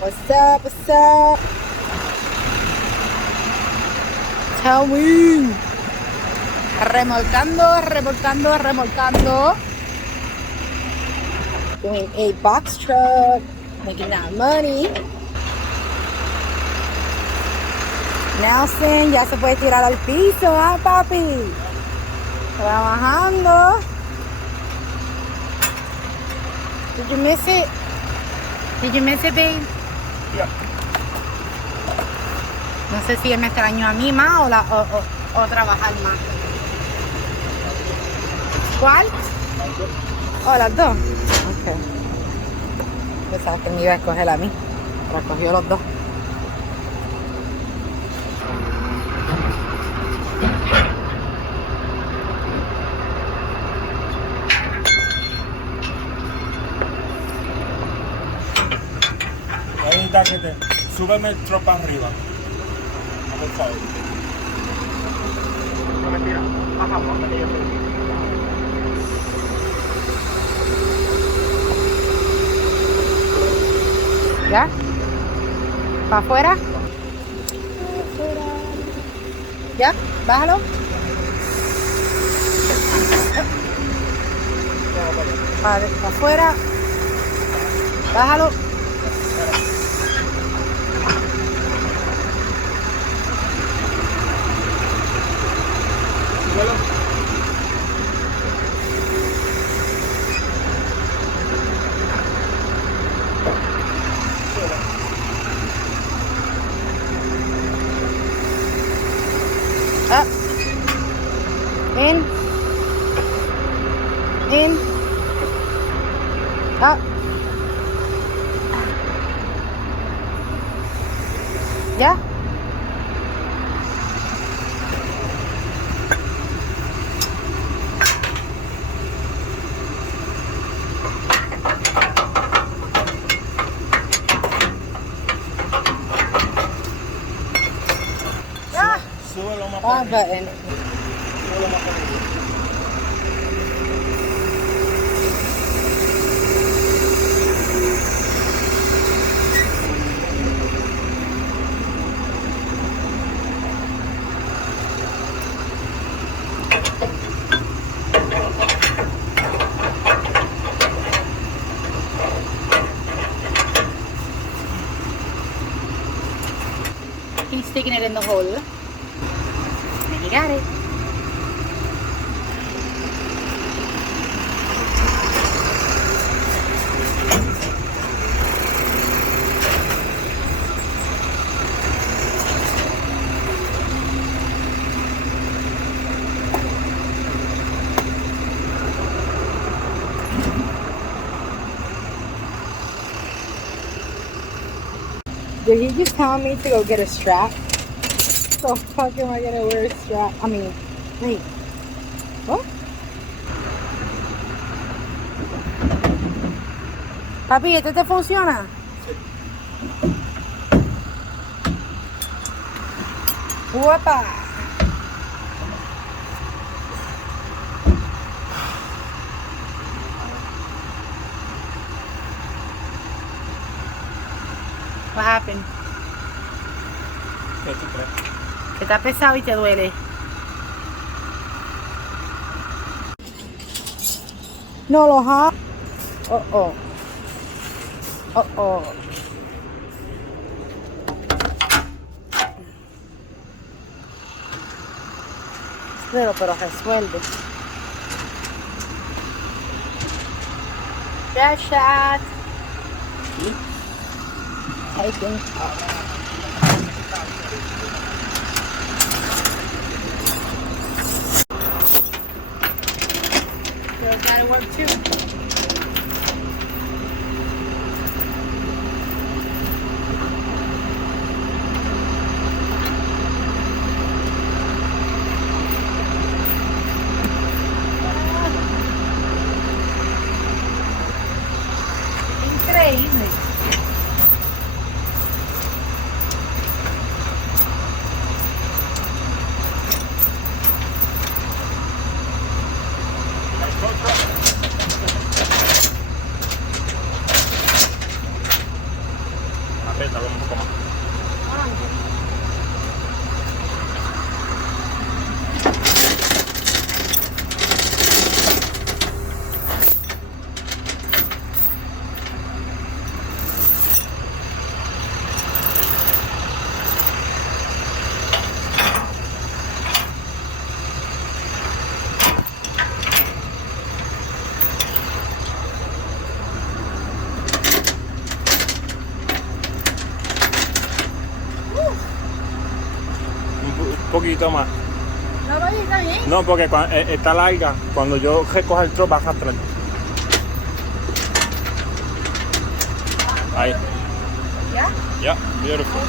What's up? What's up? Tell me. Remolcando. Doing a box truck. Making that money. Nelson ya se puede tirar al piso, ¿ah, papi? Trabajando. Did you miss it? Did you miss it, babe? Yeah. No sé si él me extrañó a mí más o trabajar más. ¿Cuál? Oh, las dos. Ok. Pensaba que me iba a escoger a mí. Pero escogió los dos. Ahorita que te súbeme el tropa arriba. Por favor. No mentira. Bajamos, que yo estoy. ¿Ya? ¿Para afuera? ¿Ya? Bájalo. Para afuera. Bájalo. Up. In. In. Up. ¿Ya? Súbelo más Ah, para arriba. button. Súbelo más para arriba. He's sticking it in the hole. And you got it. Did he just tell me to go get a strap? So fuck am I gonna wear a strap? I mean, wait. What? Papi, ¿este te funciona? Guapa. What happened? ¿Qué tú crees? Que está pesado y te duele. No lo ha. Oh. Pero resuelve. Red shot. Taking. Girls gotta work too. Increíble. Apriétalo un poco más. Un poquito más. No lo está bien. No, porque está larga. Cuando yo recoja el truck baja atrás. Ahí. ¿Ya? Yeah, beautiful.